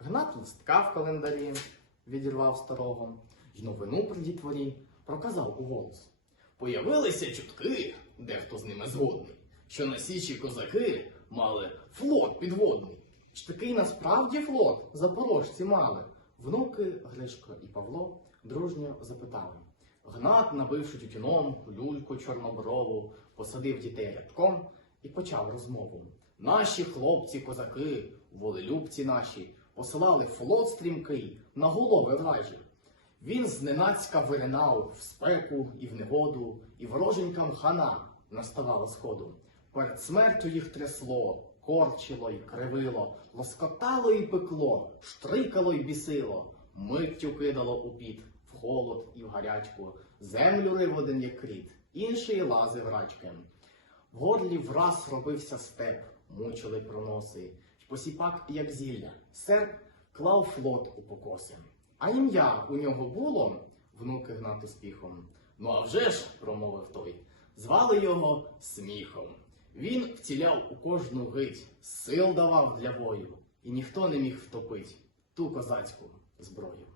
Гнат листка в календарі відірвав старого, й новину при дітворі проказав у голос. Появилися чутки, дехто з ними згодний, що на січі козаки мали флот підводний. Чи такий насправді флот запорожці мали? Внуки Гришко і Павло дружньо запитали. Гнат, набивши тютюном люльку чорноброву, посадив дітей рядком і почав розмову. Наші хлопці-козаки, волелюбці наші, посилали флот стрімкий на голови вражі. Він зненацька виринав в спеку і в негоду, і вороженькам хана наставало сходу. Перед смертю їх трясло, корчило й кривило, лоскотало і пекло, штрикало й бісило, миттю кидало у піт, в холод і в гарячку, землю рив один як кріт, інший лазив рачком. В горлі враз робився степ, мучили проноси, посіпак, як зілля, серп клав флот у покоси. А ім'я у нього було, внуки гнати спіхом. Ну а вже ж, промовив той, звали його сміхом. Він вціляв у кожну гить, сил давав для бою, і ніхто не міг втопить ту козацьку зброю.